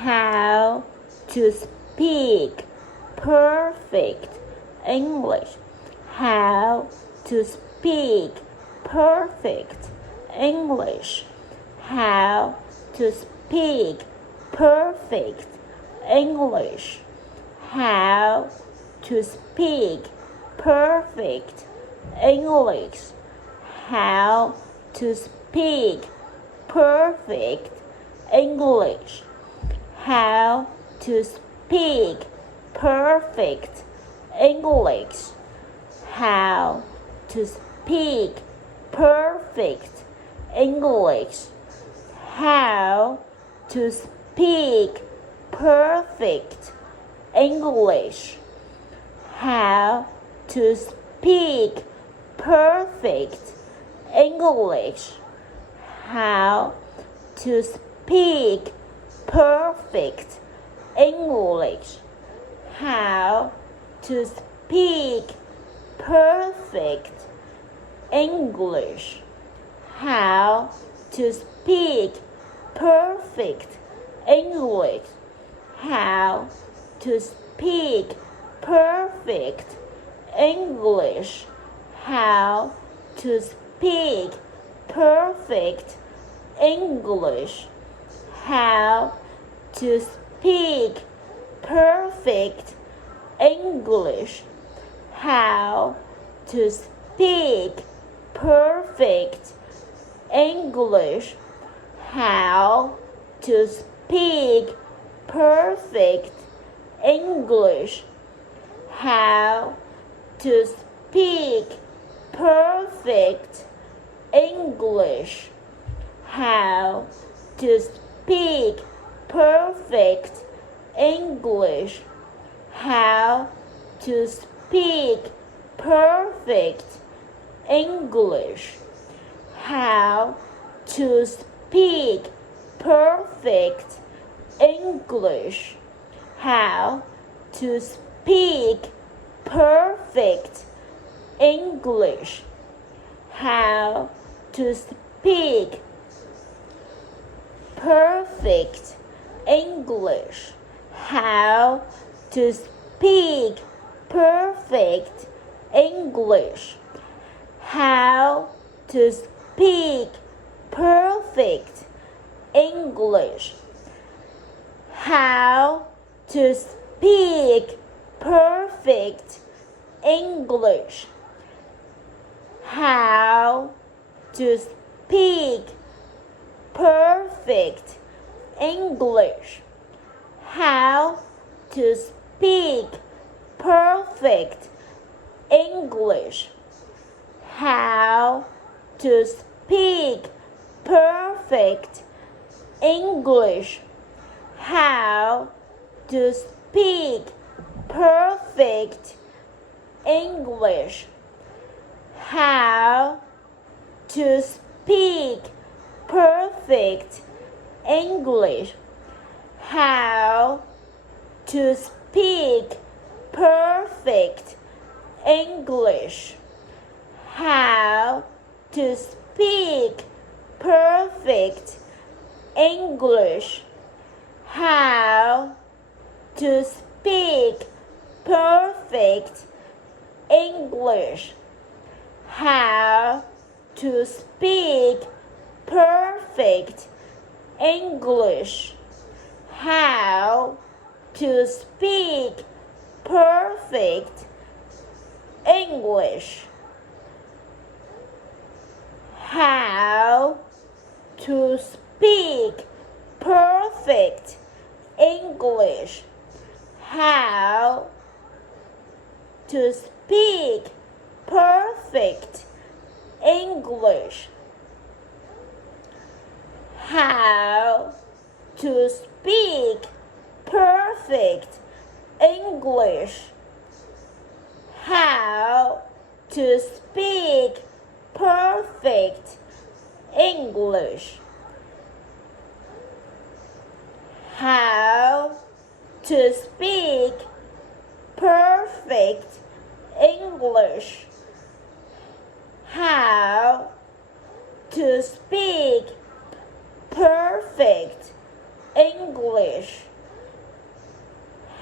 how to speak perfect English, how to speak perfect English, how to speak perfect English, how to speak perfect English, how to speak perfect English, how to speak perfect English, how to speak perfect English, how to speak perfect English, how to speak perfect English, how to speak perfect English, how to speak perfect English, how to speak perfect English, how to speak perfect English, how to speak perfect English, how to speak perfect English, how to speak perfect English, how to speak perfect English, how to speak perfect English, how to speak perfect English, how to speak perfect English, how to speak perfect English, how to speak perfect English, how to speak perfect English, how to speak perfect English, how to speak perfect English, how to speak perfect English, how to speak perfect English, how to speak perfect English, how to speak perfect English, how to speak perfect English, how to speak perfect English, how to speak perfect English, how to speak perfect English, how to speak perfect English, how to speak perfect English, how to speak perfect English, how to speak perfect English, how to speak perfect English, how to speak perfect English, how to speak perfect English, how to speak perfect English, how to speak perfect English.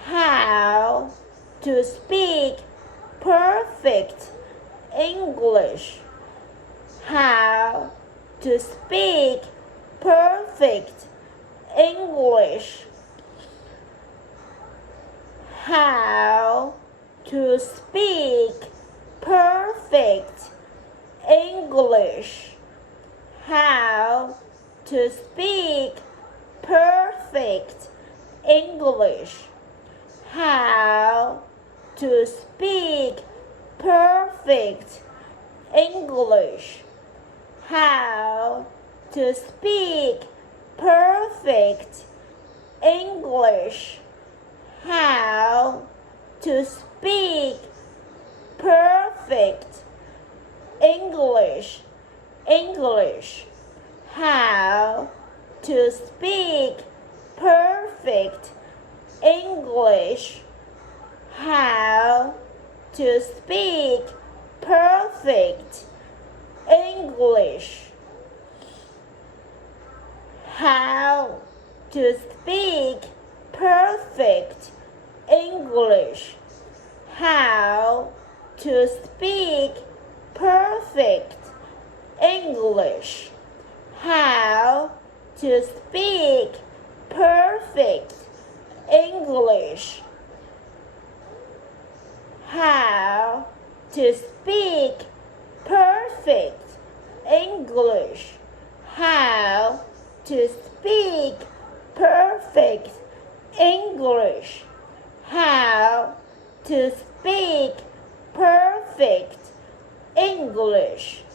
how to speak perfect English, how to speak perfect English, how to speak perfect English, how to speak perfect English, how to speak perfect English, how to speak perfect English, how to speak perfect English, English, how to speak perfect English, how to speak perfect English, how to speak perfect English, how to speak perfect English, how to speak perfect English, how to speak perfect English, how to speak perfect English, how to speak perfect English.